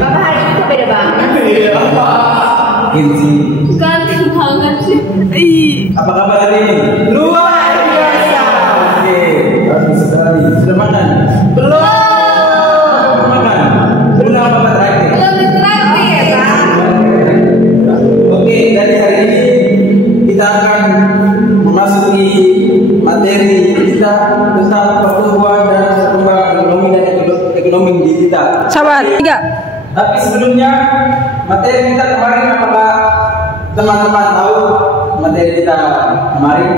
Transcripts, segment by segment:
Bapak hari ini kok beda banget. Iya. Gini. Ganteng banget sih. Apa kabar hari ini? Luar biasa. Oke, bagus sekali. Sudah makan? Belum. Makan. Belum apa terakhir? Belum terakhir ya, Pak. Oke, dari hari ini kita akan memasuki materi kita tentang pertumbuhan dan perkembangan ekonomi dan ekonomi digital. Sabar, 3. Tapi sebelumnya materi kita kemarin, apakah teman-teman tahu materi kita kemarin?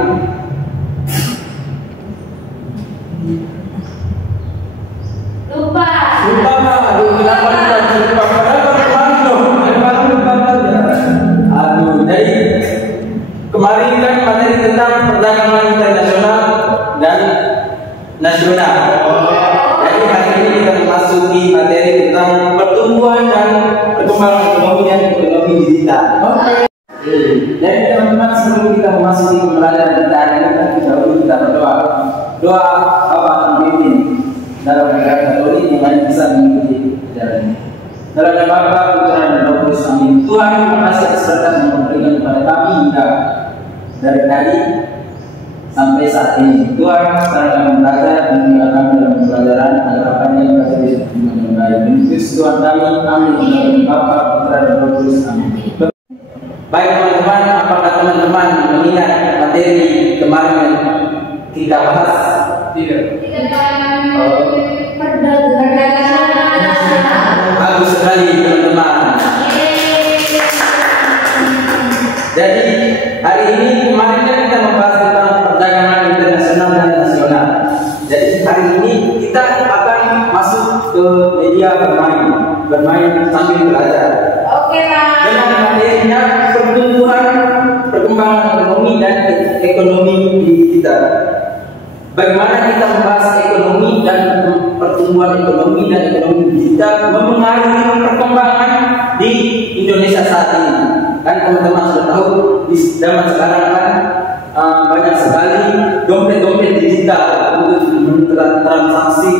Lupa. Lupa Pak. Aduh, kenapa kita lupa? Padahal kemarin loh. Kemarin lupa saja. Aduh, jadi kemarin kan materi tentang perdagangan internasional dan nasional. Jadi hari ini kita memasuki materi tentang pertumbuhan dan perkembangan ekonomi dan ekonomi digital. Jadi teman-teman, sebelum kita memasuki pembelajaran kita hari ini, dahulu kita berdoa. Doa Bapak pemimpin dalam negara Katolik yang lain bisa mengikuti ajaran ini. Dalam nama Bapa, Putra dan Roh Kudus. Amin. Tuhan, terima kasih atas berkat yang memberikan kepada kami hingga dari tadi sampai saat ini. Tuhan, sekarang kami belajar dan tinggal kami dalam pembelajaran agar apa yang kita bisa dengan baik. Yesus Tuhan kami, amin. Dalam Bapa, Putra dan Roh Kudus. Amin. Baik teman-teman, apakah teman-teman mengingat materi kemarin yang kita bahas? Tidak. Perdagangan nasional. Bagus sekali teman-teman. Jadi hari ini kemarin kan kita membahas tentang perdagangan internasional dan nasional. Jadi hari ini kita akan masuk ke media bermain sambil belajar. Oke, Pak. Dengan materinya pertumbuhan, perkembangan ekonomi dan ekonomi digital. Bagaimana kita membahas ekonomi dan pertumbuhan ekonomi dan ekonomi digital mempengaruhi perkembangan di Indonesia saat ini. Kan teman-teman sudah tahu di zaman sekarang kan banyak sekali dompet-dompet digital untuk transaksi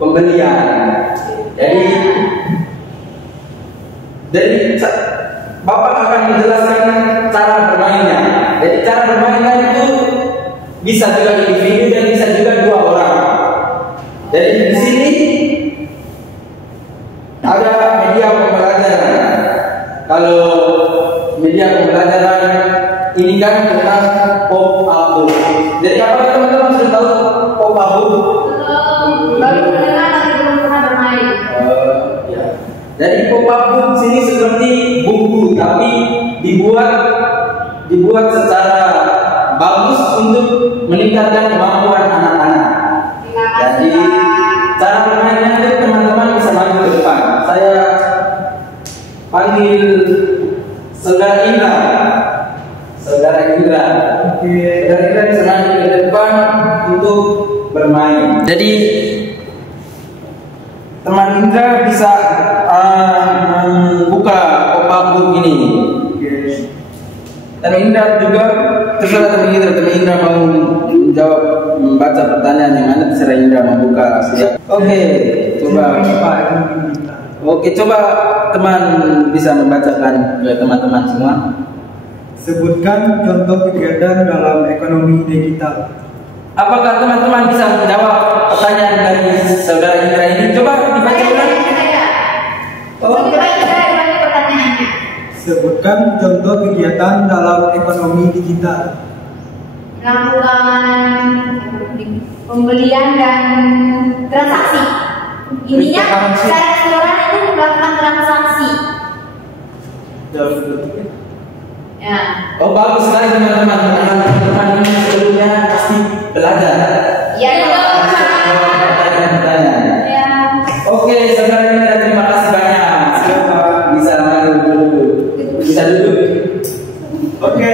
pembelian. Jadi Bapak akan menjelaskan cara bermainnya. Jadi cara bermainnya itu bisa juga individu dan bisa juga 2 orang. Jadi di sini ada media pembelajaran. Kalau media pembelajaran ini kan tentang pop-up. Jadi apa teman-teman sudah tahu pop-up? Baru mendengar tapi belum pernah bermain. Ya. Jadi pop-up sini seperti buku tapi dibuat secara bagus untuk meningkatkan kemampuan anak-anak. Jadi cara bermainnya itu teman-teman bisa maju ke depan. Saya panggil Saudara Indra. Saudara Indra bisa maju ke depan untuk bermain. Jadi teman Indra bisa membuka pop-up book ini. Teman Indra juga terserah teman Indra mau menjawab, membaca pertanyaan yang mana terserah Indra membuka. Oke, coba teman bisa membacakan ke teman-teman semua. Sebutkan contoh kegiatan dalam ekonomi digital. Apakah teman-teman bisa menjawab pertanyaan dari Saudara Indra ini? Coba dibaca ulang. Pertanyaannya. Sebutkan contoh kegiatan dalam ekonomi digital. Melakukan pembelian dan transaksi. Intinya secara keseluruhan itu melakukan transaksi. Ya. Oh, bagus sekali teman-teman. Teman-teman ini sebelumnya pasti belajar. Iya dong. Pertanyaan. Ya. Oke, Saudara Indra, terima kasih banyak. Siapa bisa duduk? Bisa duduk. Oke,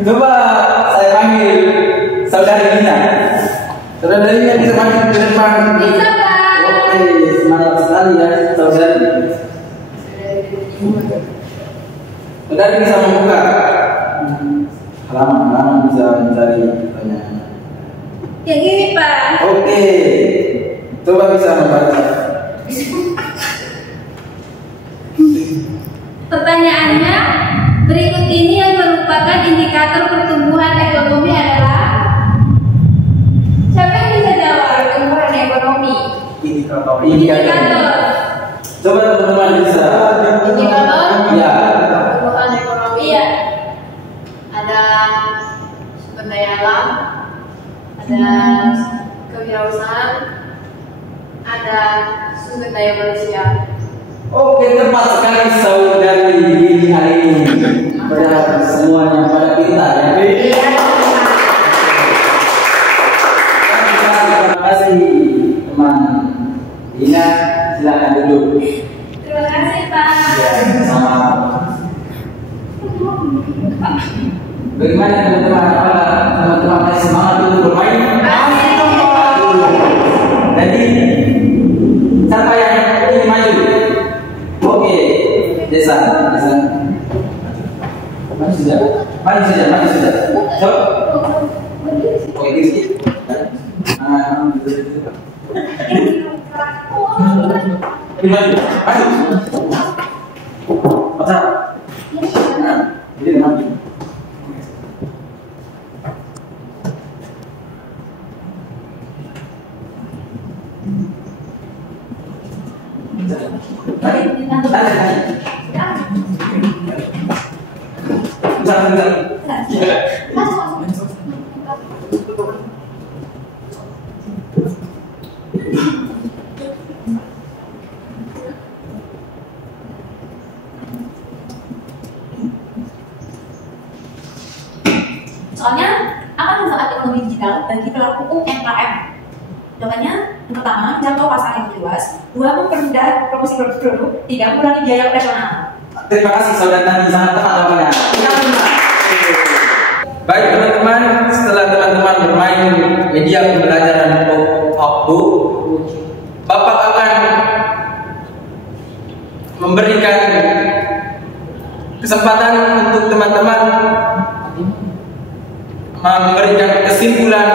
coba saya panggil Saudari Nina. Saudari Nina bisa maju ke depan. Bisa, Pak. Oke, semangat sekali ya, Saudari. Saudari bisa membuka halaman bisa mencari pertanyaan. Yang ini, Pak. Oke, coba bisa membaca. Pertanyaannya, berikut ini yang merupakan indikator pertumbuhan ekonomi adalah? Siapa yang bisa jawab pertumbuhan ekonomi? Indikator. Coba teman-teman bisa. Indikator? Ya. Pertumbuhan ekonomi ya. Ada sumber daya alam, ada kewirausahaan, ada sumber daya manusia. Oke, tepat sekali saudari Lili hari ini. Pada semuanya pada kita ya. Terima kasih teman Dina, silakan duduk. Terima kasih Pak. Ya, sama. Bagaimana teman-teman? Apakah teman-teman masih semangat untuk bermain? Jadi siapa yang ingin maju? Oke, Desa. Maju sudah. So, oke, sedikit. Maju. Otak. Jadi maju. Soalnya akan manfaat ekonomi digital bagi pelaku UMKM. Contohnya, yang pertama, jangkau pasar yang luas. Dua, mempermudah promosi produk. Tiga, mengurangi biaya operasional. Terima kasih saudara Tani, sangat tepat jawabannya. Baik teman-teman, setelah teman-teman bermain media pembelajaran pop-up, Bapak akan memberikan kesempatan untuk teman-teman memberikan kesimpulan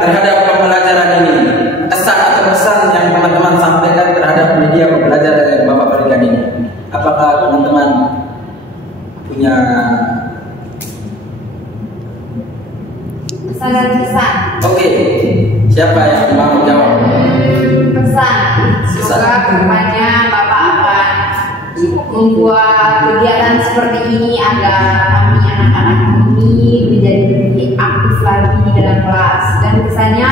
terhadap pembelajaran ini. Kesan atau pesan yang teman-teman sampaikan terhadap media pembelajaran yang Bapak berikan ini. Apakah teman-teman punya Pesan dan pesan. Oke, siapa yang mau jawab? Pesan. Semoga kedepannya Bapak akan membuat kegiatan seperti ini agar kami anak-anak ini menjadi lebih aktif lagi di dalam kelas. Dan kesannya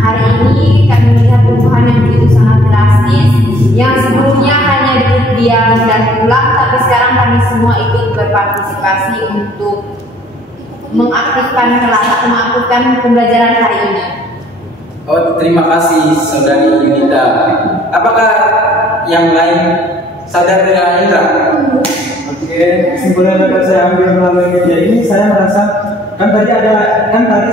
hari ini kami melihat perubahan yang begitu sangat drastis, yang sebelumnya hanya diam dan pulang, tapi sekarang kami semua ikut berpartisipasi untuk mengaktifkan kelas atau mengaktifkan pembelajaran hari ini. Oh, terima kasih saudari Yunita. Apakah yang lain? Saudari Indra? Oke, kesimpulan yang dapat saya ambil melalui media ini, saya merasa kan tadi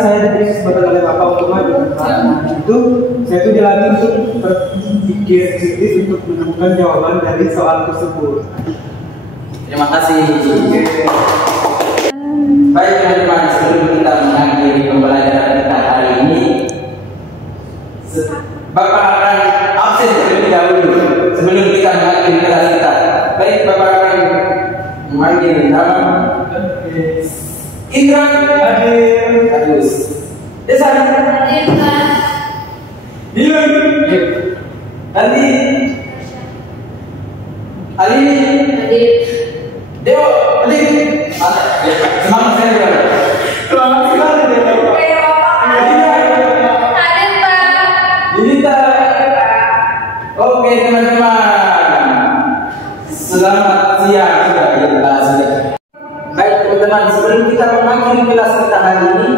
saya diberi kesempatan oleh Bapak untuk maju. Nah, itu saya tuh dilatih untuk berpikir kritis untuk menemukan jawaban dari soal tersebut. Terima kasih. Baik teman-teman, sebelum kita mengakhiri pembelajaran kita hari ini, Bapak akan absen terlebih dahulu sebelum kita mengakhiri kelas kita. Baik, Bapak akan memanggil nama Indra, hadir. Agus, Desa, hadir. Dilan, Andi, Ali, Hadir. Dewa, hadir. Semangat saya juga. Semangat sekali Dewa. Hadir Pak. Yunita. Oke teman-teman, selamat siang sudah. Baik teman-teman, sebelum kita mengakhiri kelas kita hari ini,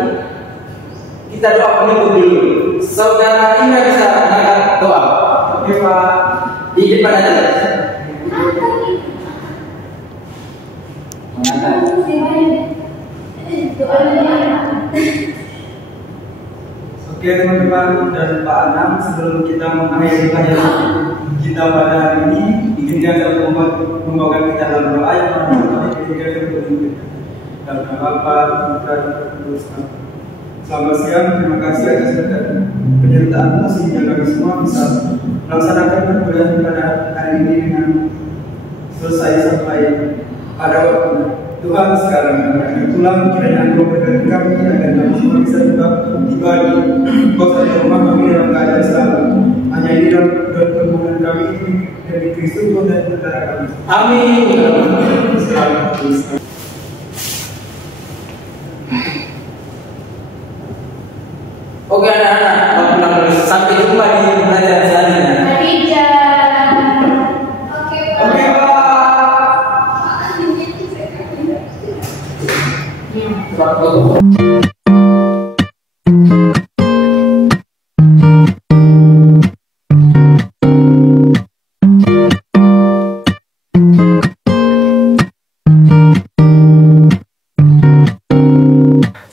kita doa penutup dulu. Saudara Inga bisa mengangkat doa. Oke Pak. Di depan aja. Mengangkat. Oke teman-teman dan Pak Anam, sebelum kita mengakhiri pelajaran kita pada hari ini, izinkan saya membawakan kita dalam doa yang dalam Bapa, Putra, dan Roh Kudus. Selamat siang, terima kasih atas penyertaan-Mu sehingga kami semua bisa melaksanakan perkuliahan pada hari ini dengan selesai sampai pada waktunya. Tuhan sekarang akan pulang, kiranya Engkau berkati kami agar kami semua bisa tiba di kota di rumah kami dalam keadaan selamat. Hanya ini dalam permohonan kami dari Kristus Tuhan dan Saudara kami. Amin. Selamat. Oke anak-anak, sampai jumpa di pelajaran selanjutnya. Oke, Pak.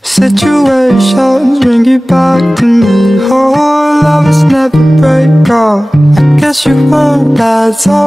Situations bring you back to me. Oh, love is never break off. I guess you won't, that's all.